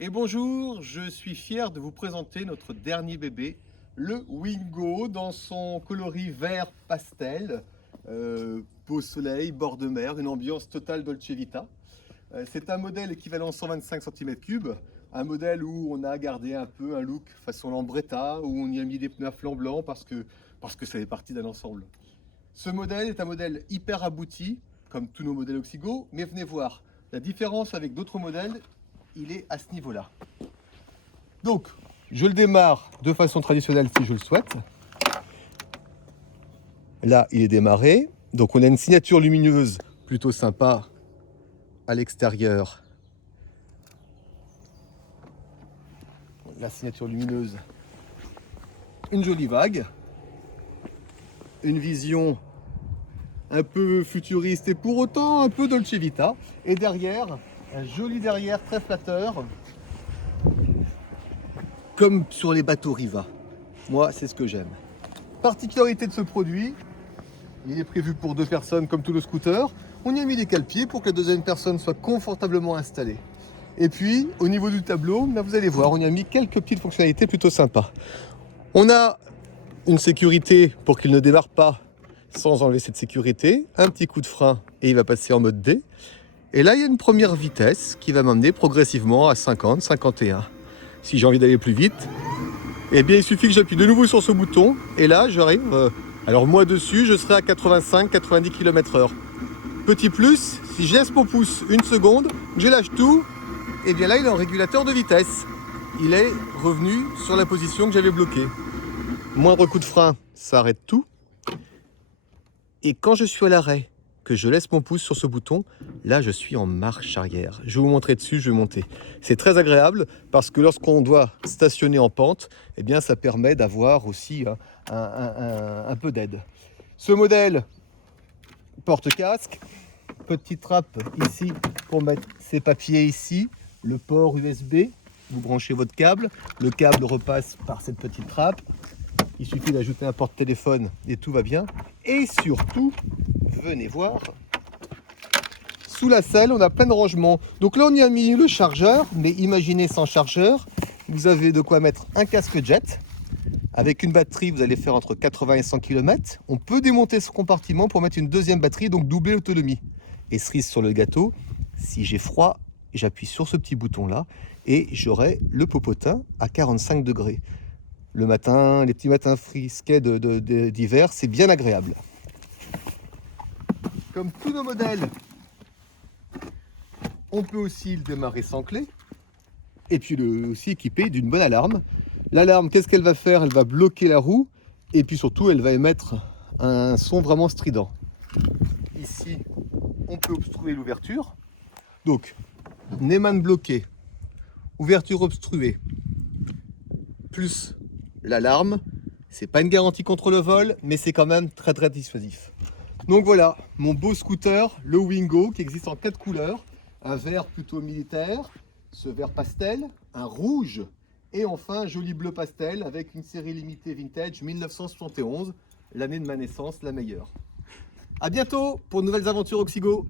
Et bonjour, je suis fier de vous présenter notre dernier bébé, le Wingo, dans son coloris vert pastel, beau soleil, bord de mer, une ambiance totale Dolce Vita. C'est un modèle équivalent 125 cm3, un modèle où on a gardé un peu un look façon Lambretta, où on y a mis des pneus à flanc blanc parce que ça fait partie d'un ensemble. Ce modèle est un modèle hyper abouti, comme tous nos modèles Oxigo, mais venez voir, la différence avec d'autres modèles, il est à ce niveau-là. Donc, je le démarre de façon traditionnelle si je le souhaite. Là, il est démarré. Donc, on a une signature lumineuse plutôt sympa à l'extérieur. La signature lumineuse, une jolie vague, une vision un peu futuriste et pour autant un peu Dolce Vita. Et derrière, un joli derrière très flatteur, comme sur les bateaux Riva. Moi, c'est ce que j'aime. Particularité de ce produit, il est prévu pour 2 personnes comme tout le scooter. On y a mis des cale-pieds pour que la deuxième personne soit confortablement installée. Et puis, au niveau du tableau, là, vous allez voir, on y a mis quelques petites fonctionnalités plutôt sympas. On a une sécurité pour qu'il ne démarre pas sans enlever cette sécurité. Un petit coup de frein et il va passer en mode D. Et là, il y a une première vitesse qui va m'emmener progressivement à 50, 51. Si j'ai envie d'aller plus vite, eh bien, il suffit que j'appuie de nouveau sur ce bouton. Et là, j'arrive. Alors moi dessus, je serai à 85-90 km/h. Petit plus, si je laisse mon pouce une seconde, je lâche tout, et bien là il est en régulateur de vitesse. Il est revenu sur la position que j'avais bloquée. Moindre coup de frein, ça arrête tout. Et quand je suis à l'arrêt, que je laisse mon pouce sur ce bouton, là je suis en marche arrière. Je vais vous montrer dessus, je vais monter. C'est très agréable parce que lorsqu'on doit stationner en pente, eh bien ça permet d'avoir aussi un peu d'aide. Ce modèle porte-casque, petite trappe ici pour mettre ses papiers ici, le port USB, vous branchez votre câble, le câble repasse par cette petite trappe, il suffit d'ajouter un porte-téléphone et tout va bien. Et surtout, venez voir, sous la selle, on a plein de rangements. Donc là, on y a mis le chargeur, mais imaginez sans chargeur, vous avez de quoi mettre un casque jet. Avec une batterie, vous allez faire entre 80 et 100 km. On peut démonter ce compartiment pour mettre une deuxième batterie, donc doubler l'autonomie. Et cerise sur le gâteau, si j'ai froid, j'appuie sur ce petit bouton-là et j'aurai le popotin à 45 degrés. Le matin, les petits matins frisquets d'hiver, c'est bien agréable. Comme tous nos modèles, on peut aussi le démarrer sans clé et puis aussi équipé d'une bonne alarme. L'alarme, qu'est-ce qu'elle va faire? Elle va bloquer la roue et puis surtout, elle va émettre un son vraiment strident. Ici, on peut obstruer l'ouverture. Donc, Neyman bloqué, ouverture obstruée, plus l'alarme. C'est pas une garantie contre le vol, mais c'est quand même très très dissuasif. Donc voilà, mon beau scooter, le Wingo, qui existe en 4 couleurs. Un vert plutôt militaire, ce vert pastel, un rouge, et enfin un joli bleu pastel avec une série limitée vintage 1971, l'année de ma naissance, la meilleure. A bientôt pour de nouvelles aventures Oxigo.